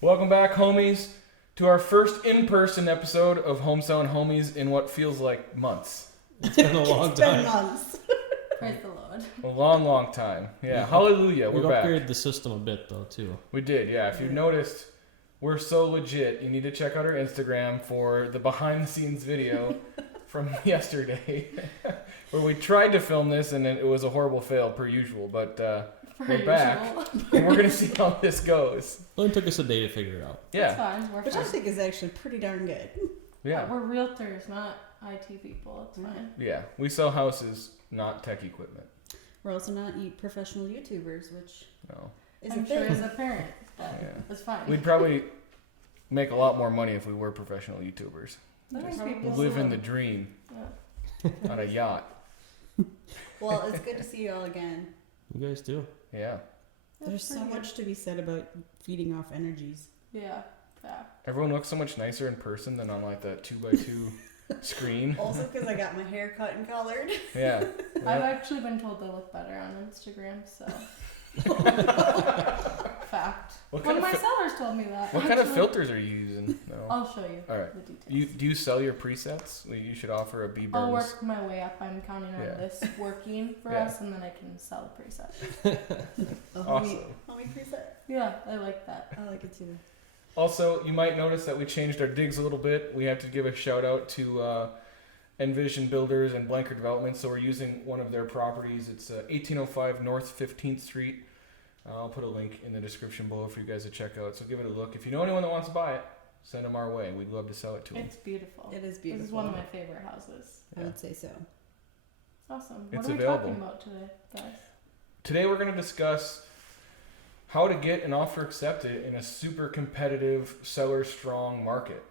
Welcome back, homies, to our first in-person episode of Home Selling Homies in what feels like months. It's been a long It's been time. months. Praise the Lord. A long, long time. Yeah, hallelujah, We've we're back. upgraded the system a bit though too. We did, yeah. If you've noticed, we're so legit. You need to check out our Instagram for the behind-the-scenes video from yesterday, where we tried to film this and it was a horrible fail per usual. But we're back, and we're gonna see how this goes. Well, it took us a day to figure it out. It's Yeah, fine. We're Which I fine. think is actually pretty darn good. yeah, We're realtors, not IT people. It's fine. yeah. We sell houses, not tech equipment. We're also not professional YouTubers, which No, is I'm a sure thing. as a parent that Yeah. it's fine. we'd probably make a lot more money if we were professional YouTubers. I think Just people Living the would. dream Yeah. on a yacht. Well, it's good to see you all again. You guys do. Yeah. There's That's so pretty much to be said about feeding off energies. good. Yeah. Yeah. Everyone looks so much nicer in person than on like that 2x2 screen. Also, because I got my hair cut and colored. Yeah. I've Yeah. actually been told they look better on Instagram, so. Fact. What One kind of my of sellers told me that. What kind of actually. filters are you using? No. I'll show you All right. the details. Do you sell your presets? Well, you should offer a B I'll Burns. work my way up. I'm counting on Yeah. this working for Yeah. us, and then I can sell the preset. A Awesome. homie preset. Yeah, I like that. I like it too. Also, you might notice that we changed our digs a little bit. We have to give a shout out to Envision Builders and Blanker Development. So we're using one of their properties. It's 1805 North 15th Street. I'll put a link in the description below for you guys to check out. So give it a look. If you know anyone that wants to buy it, send them our way. We'd love to sell it to them. It's beautiful. It is This beautiful. is one of my favorite houses. I would say so. Awesome. It's What are we available. talking about today, guys? Today we're going to discuss how to get an offer accepted in a super competitive, seller strong market.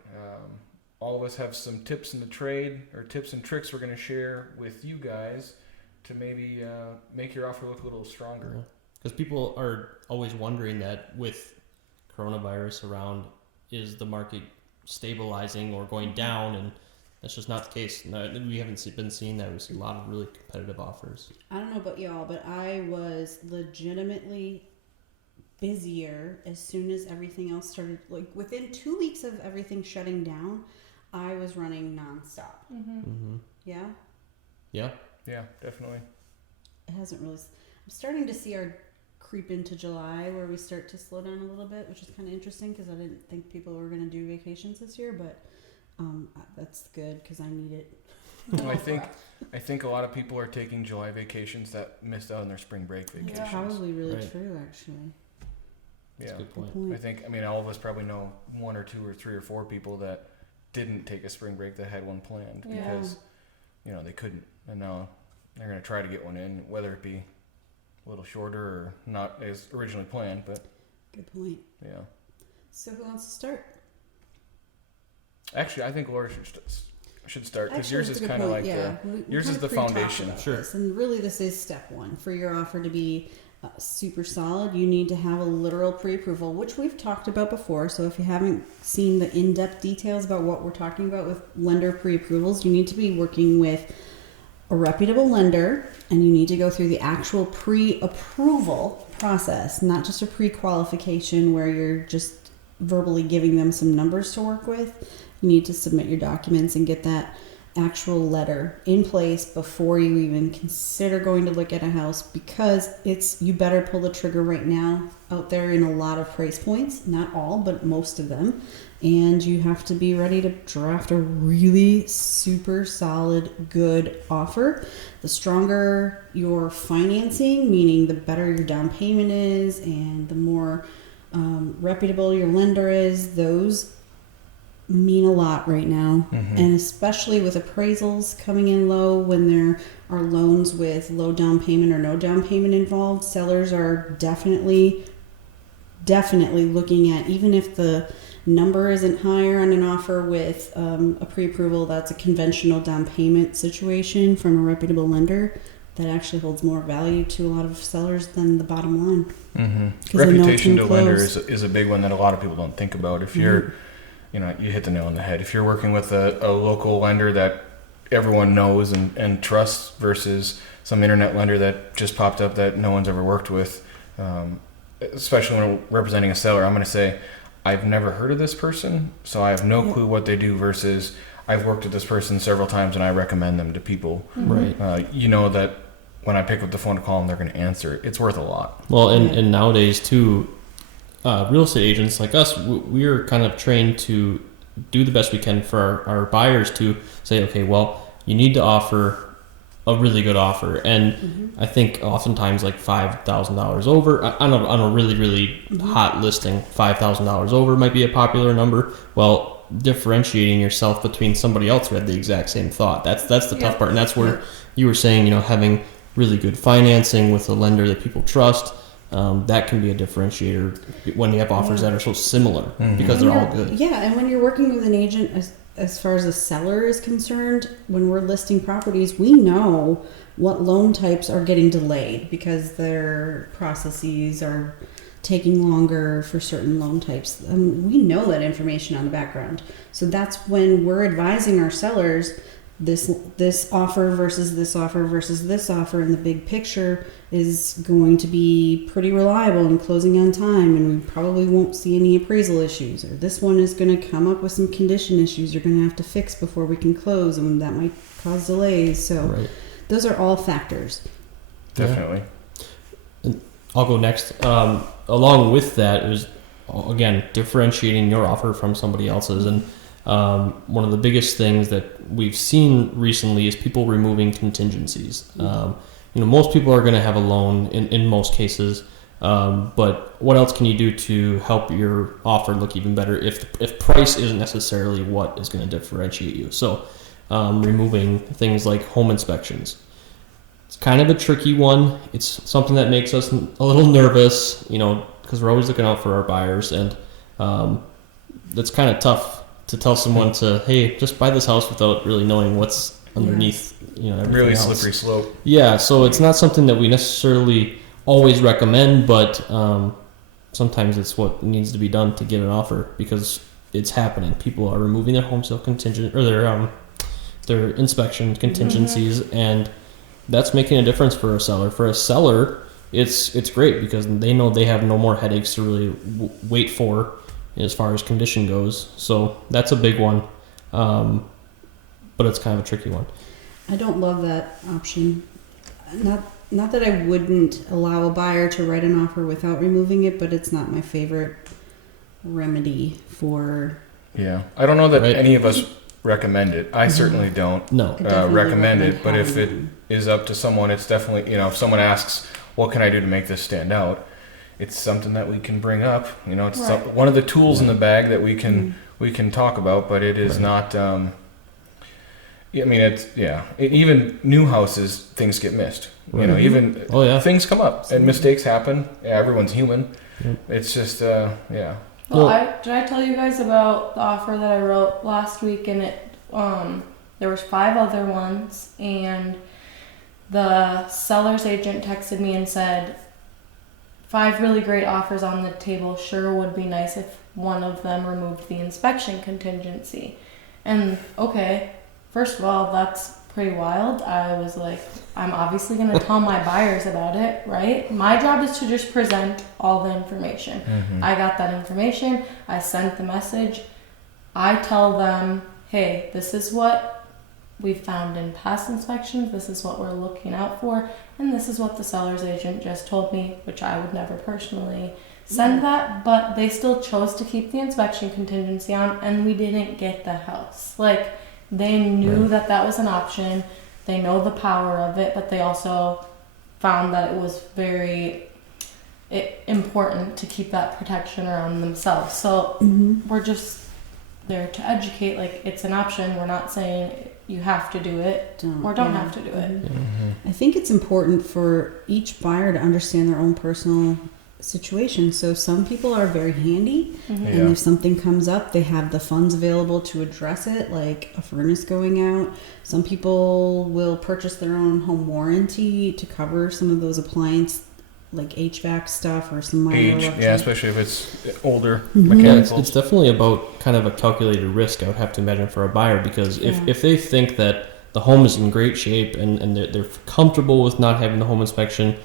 All of us have some tips in the trade or tips and tricks we're going to share with you guys to maybe make your offer look a little stronger. Because people are always wondering that with coronavirus around, is the market stabilizing or going down? And that's just not the case. No, we haven't been seeing that. We see a lot of really competitive offers. I don't know about y'all, but I was legitimately busier as soon as everything else started. Like within 2 weeks of everything shutting down, I was running nonstop. Mm-hmm. Mm-hmm. Yeah, Yeah. Yeah, definitely. it hasn't really. I'm starting to see our creep into July where we start to slow down a little bit, which is kind of interesting because I didn't think people were going to do vacations this year, but that's good because I need it. I think a lot of people are taking July vacations that missed out on their spring break vacations. Yeah. Probably really Right. true, actually. That's Yeah. a good Good point. point. I think, all of us probably know one or two or three or four people that didn't take a spring break that had one planned Yeah. because, they couldn't. And now they're going to try to get one in, whether it be a little shorter or not as originally planned. But, Good point. yeah. So who wants to start? Actually, I think Laura should start because Actually, yours that's is a good kind of point. like yours kind is of the pre-talked foundation. about Sure. this, and really, this is step one for your offer to be super solid. You need to have a literal pre-approval, which we've talked about before. So if you haven't seen the in-depth details about what we're talking about with lender pre-approvals, you need to be working with a reputable lender, and you need to go through the actual pre-approval process, not just a pre-qualification where you're just verbally giving them some numbers to work with. You need to submit your documents and get that actual letter in place before you even consider going to look at a house, because you better pull the trigger right now out there in a lot of price points, not all, but most of them. And you have to be ready to draft a really super solid, good offer. The stronger your financing, meaning the better your down payment is and the more reputable your lender is, those mean a lot right now. And especially with appraisals coming in low, when there are loans with low down payment or no down payment involved, sellers are definitely looking at, even if the number isn't higher on an offer with a pre-approval, that's a conventional down payment situation from a reputable lender, that actually holds more value to a lot of sellers than the bottom line. 'Cause they know it's Reputation to gonna lender close. is a big one that a lot of people don't think about. If you're, you hit the nail on the head. If you're working with a local lender that everyone knows and trusts versus some internet lender that just popped up that no one's ever worked with, especially when representing a seller, I'm going to say I've never heard of this person, so I have no Yeah. clue what they do versus I've worked with this person several times and I recommend them to people. Right. You know that when I pick up the phone to call them, they're going to answer. It's worth a lot. Well, and, Yeah. and nowadays too, real estate agents like us, we're kind of trained to do the best we can for our buyers to say, okay, well, you need to offer a really good offer. And I think oftentimes like $5,000 over on a really, really hot listing, $5,000 over might be a popular number. Well, differentiating yourself between somebody else who had the exact same thought. That's the Yeah. tough part. And that's where you were saying, having really good financing with a lender that people trust, that can be a differentiator when you have offers that are so similar because they're all good. Yeah, and when you're working with an agent, as far as the seller is concerned, when we're listing properties, we know what loan types are getting delayed because their processes are taking longer for certain loan types. We know that information on the background. So that's when we're advising our sellers this offer versus this offer versus this offer in the big picture is going to be pretty reliable and closing on time, and we probably won't see any appraisal issues, or this one is going to come up with some condition issues you're going to have to fix before we can close, and that might cause delays. So Right. those are all factors. Definitely. I'll go next. Along with that is, again, differentiating your offer from somebody else's. And one of the biggest things that we've seen recently is people removing contingencies. Most people are going to have a loan in most cases, but what else can you do to help your offer look even better if price isn't necessarily what is going to differentiate you? So removing things like home inspections. It's kind of a tricky one. It's something that makes us a little nervous, because we're always looking out for our buyers, and that's kind of tough to tell someone to, hey, just buy this house without really knowing what's underneath, everything Really else. slippery slope. Yeah, so it's not something that we necessarily always recommend, but sometimes it's what needs to be done to get an offer because it's happening. People are removing their home sale contingent or their inspection contingencies, and that's making a difference for a seller. For a seller, it's great because they know they have no more headaches to really wait for as far as condition goes. So that's a big one, but it's kind of a tricky one. I don't love that option. Not that I wouldn't allow a buyer to write an offer without removing it, but it's not my favorite remedy for. Yeah. I don't know that Right. any of us recommend it. I certainly don't No. I definitely recommend it, but if it having one. is up to someone, it's definitely, if someone asks, what can I do to make this stand out? It's something that we can bring up. It's Right. one of the tools in the bag that we can talk about, but it is Right. not. Even new houses, things get missed. Right. Even Oh yeah. things come up and mistakes happen. Yeah, everyone's human. Yep. It's just yeah. Well, Well- did I tell you guys about the offer that I wrote last week? And there was 5 other ones, and the seller's agent texted me and said, 5 really great offers on the table. Sure would be nice if one of them removed the inspection contingency. And okay, first of all, that's pretty wild. I was like, I'm obviously going to tell my buyers about it, right? My job is to just present all the information. I got that information. I sent the message. I tell them, hey, this is what we've found in past inspections. This is what we're looking out for. And this is what the seller's agent just told me, which I would never personally send that. But they still chose to keep the inspection contingency on, and we didn't get the house. Like, they knew Right. that was an option. They know the power of it, but they also found that it was very important to keep that protection around themselves. So we're just there to educate. Like, it's an option. We're not saying you have to do it or don't have to do it. I think it's important for each buyer to understand their own personal situation. So some people are very handy, Mm-hmm. and if something comes up, they have the funds available to address it, like a furnace going out. Some people will purchase their own home warranty to cover some of those appliance, like HVAC stuff or some minor Age, electric. yeah, especially if it's older Mhm. Yeah, it's, mechanicals. it's definitely about kind of a calculated risk, I would have to imagine, for a buyer, because Yeah. if they think that the home is in great shape and they're comfortable with not having the home inspection,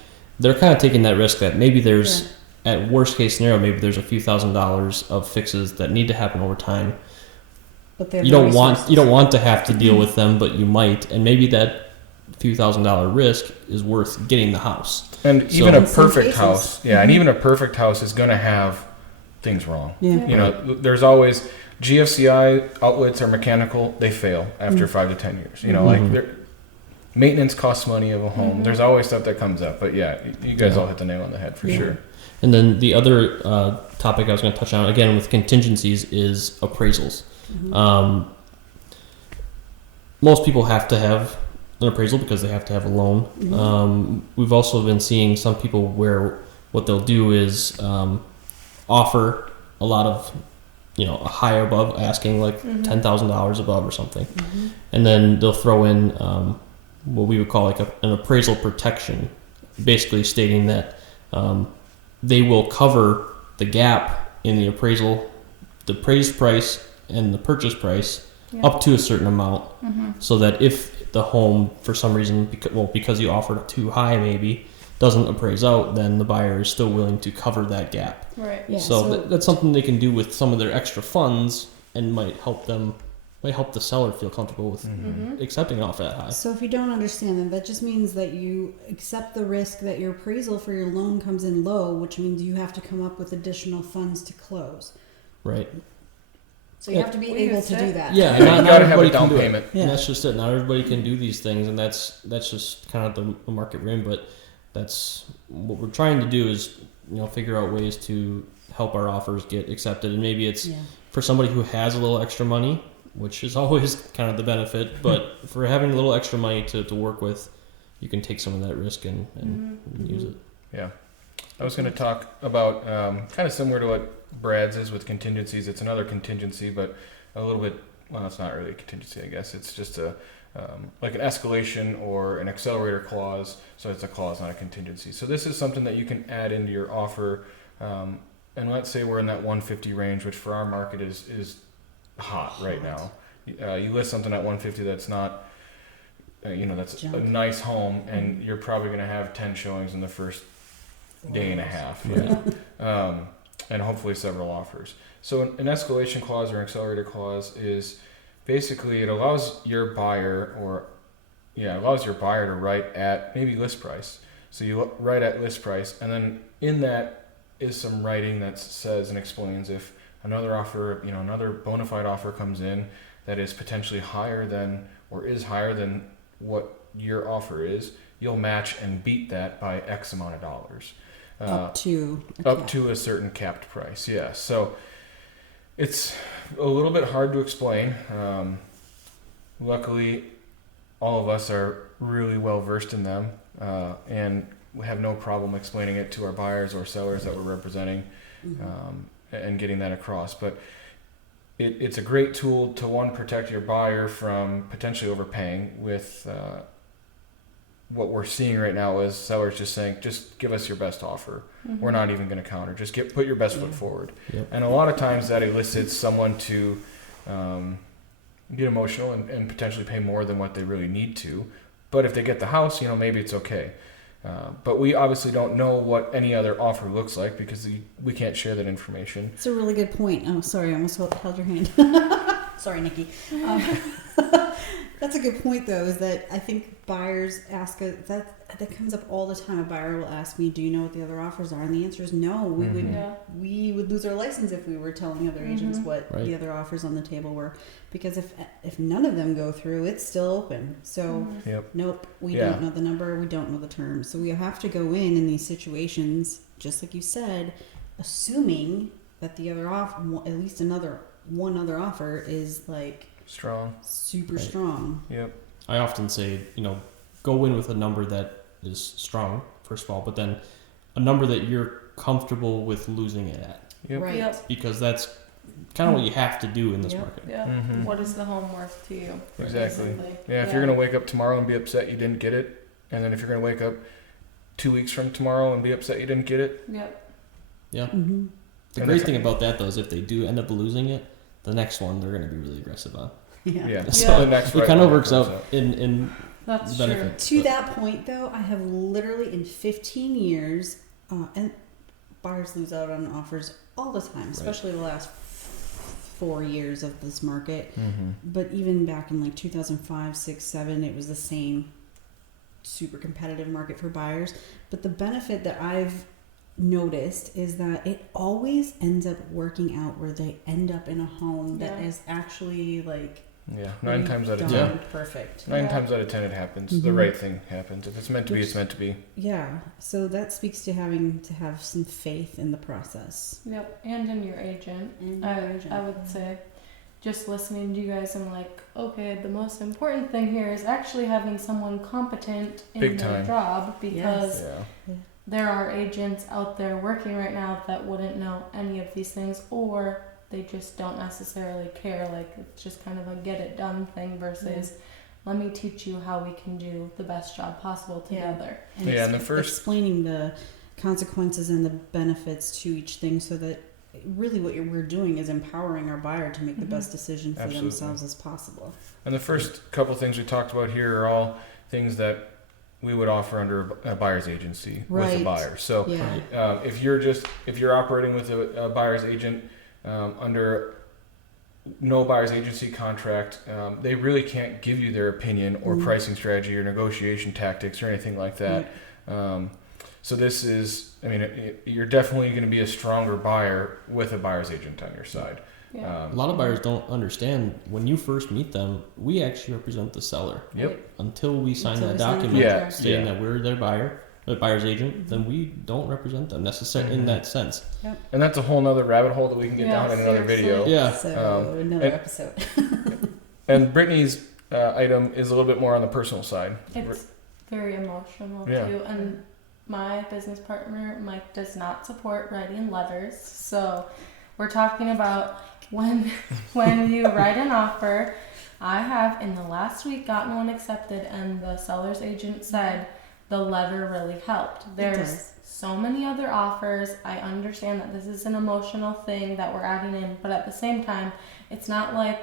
they're kind of taking that risk that maybe there's at worst case scenario, maybe there's a few $1,000s of fixes that need to happen over time. But they're You the don't resources. want to have to deal with them, but you might, and maybe that few $1,000 risk is worth getting the house. And So- even a In some perfect cases. house, and Mhm. even a perfect house is going to have things wrong. Yeah. You know, there's always GFCI outlets are mechanical; they fail after Mm. 5 to 10 years. You know, Mhm. like maintenance costs money of a home. Mhm. There's always stuff that comes up. But yeah, you guys Yeah. all hit the nail on the head for Yeah. sure. And then the other topic I was going to touch on again with contingencies is appraisals. Mhm. Most people have to have an appraisal because they have to have a loan. Mhm. We've also been seeing some people where what they'll do is offer a lot of, a high above asking, like Mhm. $10,000 above or something, Mhm. and then they'll throw in what we would call like an appraisal protection, basically stating that they will cover the gap in the appraisal, the appraised price and the purchase price Yeah. up to a certain amount, Mhm. so that if the home for some reason because you offered it too high maybe doesn't appraise out, then the buyer is still willing to cover that gap. Right. Yeah, So, that's something they can do with some of their extra funds and might help the seller feel comfortable with Mhm. accepting off that high. So if you don't understand that just means that you accept the risk that your appraisal for your loan comes in low, which means you have to come up with additional funds to close. Right. So you Yeah. have to be We able used to it. do that. Yeah, You not gotta have everybody a down can do it. payment. Yeah. And that's just it. Not everybody can do these things, and that's just kind of the market we're in. But that's what we're trying to do is figure out ways to help our offers get accepted. And maybe it's Yeah. for somebody who has a little extra money, which is always kind of the benefit. But for having a little extra money to work with, you can take some of that risk and Mhm. use it. Yeah. I was going to talk about kind of similar to what Brad's is with contingencies. It's another contingency, but a little bit, well, it's not really a contingency, I guess. It's just like an escalation or an accelerator clause. So it's a clause, not a contingency. So this is something that you can add into your offer. And let's say we're in that 150 range, which for our market is hot right now. You list something at 150 that's not, that's a Junk. nice home, and you're probably going to have 10 showings in the first day and a half, Yeah. and hopefully several offers. So an escalation clause or accelerator clause is basically it allows your buyer to write at maybe list price. So you write at list price, and then in that is some writing that says and explains if another offer, another bona fide offer comes in that is potentially higher than or is higher than what your offer is, you'll match and beat that by X amount of dollars. Up to a Up cap. to a certain capped price, yeah. So it's a little bit hard to explain. Luckily, all of us are really well versed in them, and we have no problem explaining it to our buyers or sellers that we're representing, and getting that across. But it's a great tool to, one, protect your buyer from potentially overpaying with what we're seeing right now is sellers just saying, just give us your best offer. We're not even going to counter. Just put your best foot forward. Yep. And a lot of times that elicits someone to get emotional and potentially pay more than what they really need to. But if they get the house, maybe it's okay. But we obviously don't know what any other offer looks like because we can't share that information. It's a really good point. Oh, sorry, I almost held your hand. Sorry, Nikki. That's a good point, though, is that I think buyers ask that comes up all the time. A buyer will ask me, "Do you know what the other offers are?" And the answer is no. We would lose our license if we were telling other agents what Right. the other offers on the table were, because if none of them go through, it's still open. So Yep. nope, we Yeah. don't know the number, we don't know the terms. So we have to go in these situations, just like you said, assuming that the other offer, at least one other offer, is like Strong. super Right. strong. Yep. I often say, go in with a number that is strong, first of all, but then a number that you're comfortable with losing it at, Yep. Right. Yep. because that's kind of what you have to do in this Yep. market. Yeah. Mhm. What is the home worth to you? Exactly. basically? Yeah, if you're gonna wake up tomorrow and be upset you didn't get it, and then if you're gonna wake up 2 weeks from tomorrow and be upset you didn't get it, Yep. Yeah. Mm-hmm. The And great that's- thing about that, though, is if they do end up losing it, the next one they're going to be really aggressive on. Yeah. yeah. So The next it right kind of one works comes out in That's benefit. To but- that point, though, I have literally in 15 years, and buyers lose out on offers all the time, especially the last 4 years of this market. But even back in like 2005, 6, 7, it was the same super competitive market for buyers. But the benefit that I've noticed is that it always ends up working out where they end up in a home that Yeah. is actually like 9 times out of 10. darn perfect. 9 Yeah. times out of 10 it happens. The Mhm. right thing happens. If it's meant to be, it's meant to be. Yeah, so that speaks to having to have some faith in the process. Yep, and in your agent. I would say, just listening to you guys, I'm like, okay, the most important thing here is actually having someone competent in Big their time. job, because Yeah. there are agents out there working right now that wouldn't know any of these things, or they just don't necessarily care. Like, it's just kind of a get it done thing versus let me teach you how we can do the best job possible Yeah. together. And Yeah, and the first- explaining the consequences and the benefits to each thing, so that really what we're doing is empowering our buyer to make the Mhm. best decision for Absolutely. themselves as possible. And the first couple things we talked about here are all things that we would offer under a buyer's agency with Right. a buyer. So Yeah, if you're operating with a buyer's agent under no buyer's agency contract, they really can't give you their opinion or Mm. pricing strategy or negotiation tactics or anything like that. So this is, I mean, you're definitely going to be a stronger buyer with a buyer's agent on your side. Yeah. A lot of buyers don't understand when you first meet them, we actually represent the seller. Yep. Until we sign Until that we sign the document Yeah, stating yeah. that we're their buyer, the buyer's agent, then we don't represent them necessarily in Mhm. that sense. And that's a whole nother rabbit hole that we can get Yeah, down in another video. seriously. Yeah. so another and- episode. And Brittany's item is a little bit more on the personal side. It's very emotional Yeah. too, and my business partner Mike does not support writing letters. So we're talking about when you write an offer. I have in the last week gotten one accepted, and the seller's agent said the letter really helped. There's does. so many other offers. I understand that this is an emotional thing that we're adding in, but at the same time, it's not like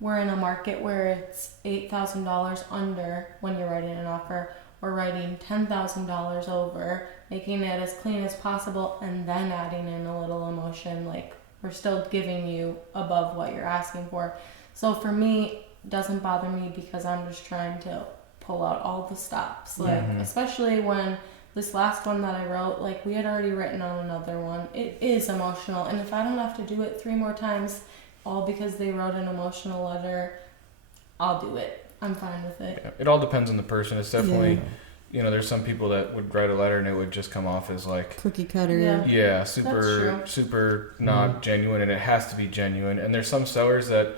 we're in a market where it's $8,000 under when you're writing an offer. We're writing $10,000 over, making it as clean as possible, and then adding in a little emotion. Like, we're still giving you above what you're asking for. So for me, it doesn't bother me because I'm just trying to pull out all the stops. Like, Mhm. especially when this last one that I wrote, like, we had already written on another one. It is emotional, and if I don't have to do it 3 more times, all because they wrote an emotional letter, I'll do it. I'm fine with it. Yeah, it all depends on the person. It's definitely, there's some people that would write a letter and it would just come off as like, Cookie cutter. Yeah. yeah, true. super not genuine, and it has to be genuine. And there's some sellers that,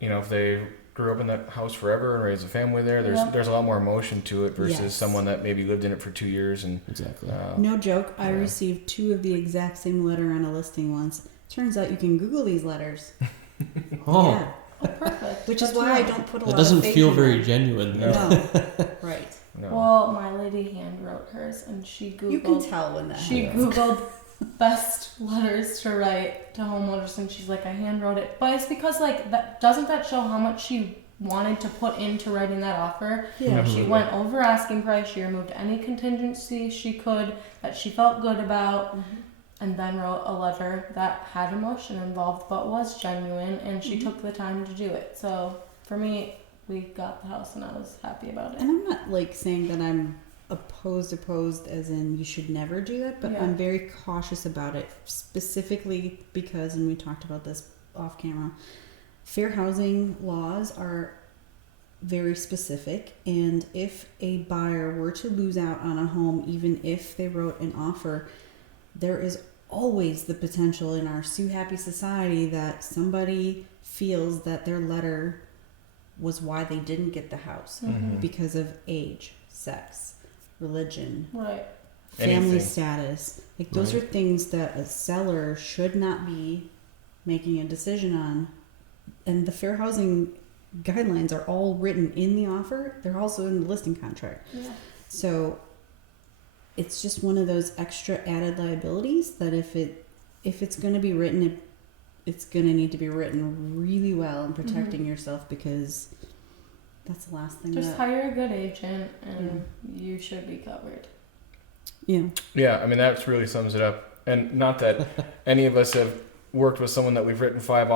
if they grew up in that house forever and raised a family there, Yeah. there's a lot more emotion to it versus Yes. someone that maybe lived in it for 2 years and Exactly. No joke, I Yeah. received 2 of the exact same letter on a listing once. Turns out you can Google these letters. Oh, Yeah. Oh, perfect. Which is That's why I right. don't put a that lot doesn't of faith feel in very them. genuine. No. Right. no. Well, my lady hand wrote hers, and she googled. You can tell when that She happens. googled best letters to write to homeowners, and she's like, I hand wrote it. But it's because, like, that doesn't that show how much she wanted to put into writing that offer? Yeah. She Absolutely. went over asking price. She removed any contingency she could that she felt good about, and then wrote a letter that had emotion involved but was genuine, and she Mhm. took the time to do it. So for me, we got the house, and I was happy about it. And I'm not like saying that I'm opposed as in you should never do it, but Yeah. I'm very cautious about it, specifically because, and we talked about this off camera, fair housing laws are very specific, and if a buyer were to lose out on a home, even if they wrote an offer, there is always the potential in our Sue Happy society that somebody feels that their letter was why they didn't get the house Mhm. because of age, sex, religion, Right. family Anything. status. Like those Right. are things that a seller should not be making a decision on. And the fair housing guidelines are all written in the offer. They're also in the listing contract. Yeah. So it's just one of those extra added liabilities that if it's going to be written, it's going to need to be written really well and protecting yourself, because that's the last thing Just that hire a good agent, and you should be covered. yeah. Yeah, I mean that really sums it up. and not that any of us have worked with someone that we've written 5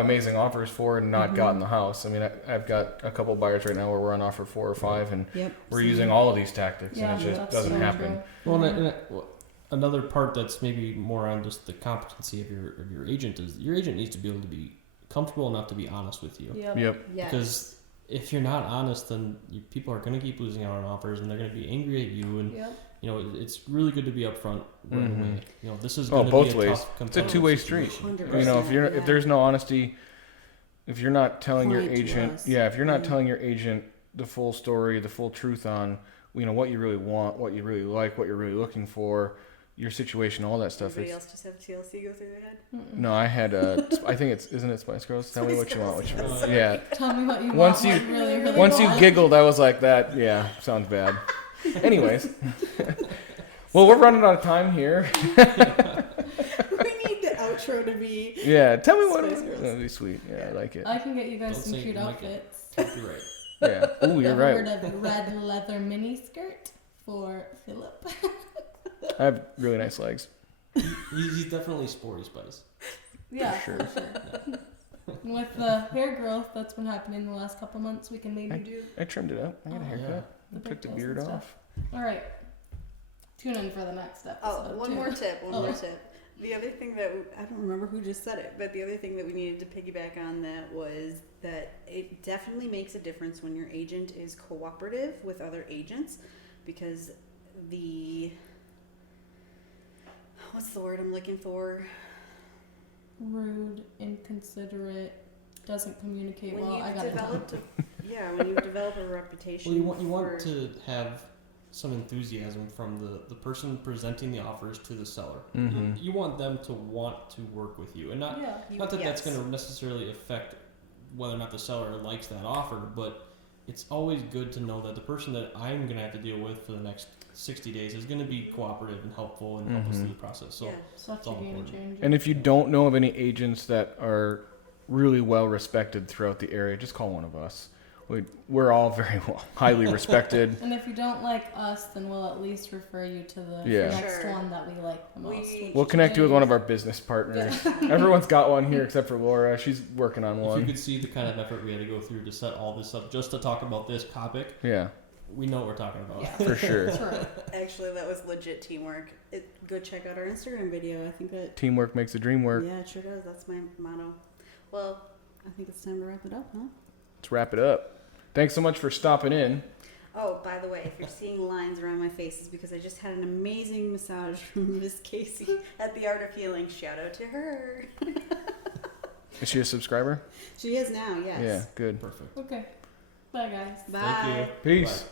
amazing offers for, and not Mhm. gotten the house. I mean, I've got a couple buyers right now where we're on offer 4 or 5, and Yep. we're same. using all of these tactics, Yeah, and it just that's doesn't so happen. true. Well, well, another part that's maybe more on just the competency of your agent is your agent needs to be able to be comfortable enough to be honest with you. Yep. Yep. Yes. Because if you're not honest, then people are going to keep losing out on offers, and they're going to be angry at you. And Yep. you know, it's really good to be upfront right Mhm. away. You know, this is Oh, going to both be a ways. tough, It's a competitive two-way street. situation. 100%. You know, if Yeah. there's no honesty, if you're not telling your Client to agent, us. if you're not Mhm. telling your agent the full story, the full truth on, what you really want, what you really like, what you're really looking for, your situation, all that stuff. Everybody It's, else just have TLC go through their head? Mm-mm. no, I had I think isn't it Spice Girls? Tell me what you want. What you Girls, want. yes. Yeah. Tell me what you Once want. you- what really, really Once you want. giggled, I was like, that. Yeah, sounds bad. Anyways, well, we're running out of time here. We need the outro to be. Yeah, tell me what. Spice Girls. That'd be sweet. Yeah, I like it. I can get you guys Don't some say cute it, Mike. outfits. Copyright. Yeah. Ooh, you're Ever right. heard of red leather mini skirt for Philip? I have really nice legs. He's definitely sporty Spice. Yeah, sure. for sure. With the hair growth that's been happening the last couple months, we can maybe do I trimmed it up. I got a Oh, haircut. the I took the pigtails beard and stuff. off. All right. Tune in for the next episode. Oh, one too. more tip. One Oh. more tip. The other thing that I don't remember who just said it. But the other thing that we needed to piggyback on that was that it definitely makes a difference when your agent is cooperative with other agents, because what's the word I'm looking for? Rude, inconsiderate, doesn't communicate When well. I you've got it. developed, when you develop a reputation. Well, you want for- to have some enthusiasm from the person presenting the offers to the seller. Mhm. You want them to want to work with you, and not Yeah. not that that's yes. going to necessarily affect whether or not the seller likes that offer, but it's always good to know that the person that I'm going to have to deal with for the next 60 days is going to be cooperative and helpful and help us Mhm. through the process. So yeah. Such It's a all game important. changer. And if you don't know of any agents that are really well respected throughout the area, just call one of us. We're all very well, highly respected. And if you don't like us, then we'll at least refer you to the Yeah. next Sure. one that we like the We- most. which We'll connect you with is- one of our business partners. Everyone's got one here except for Laura. She's working on if you one. could see the kind of effort we had to go through to set all this up just to talk about this topic, Yeah, we know what we're talking about. Yeah. for sure. True. Actually, that was legit teamwork. Go check out our Instagram video. I think that. Teamwork makes the dream work. Yeah, it sure does. That's my motto. Well, I think it's time to wrap it up, huh? Let's wrap it up. Thanks so much for stopping in. oh, by the way, if you're seeing lines around my face, it's because I just had an amazing massage from Miss Casey at the Art of Healing. Shout out to her. Is she a subscriber? She is now. Yes. Yeah, good. Perfect. Okay. Bye, guys. Bye. Thank you. Peace. Bye.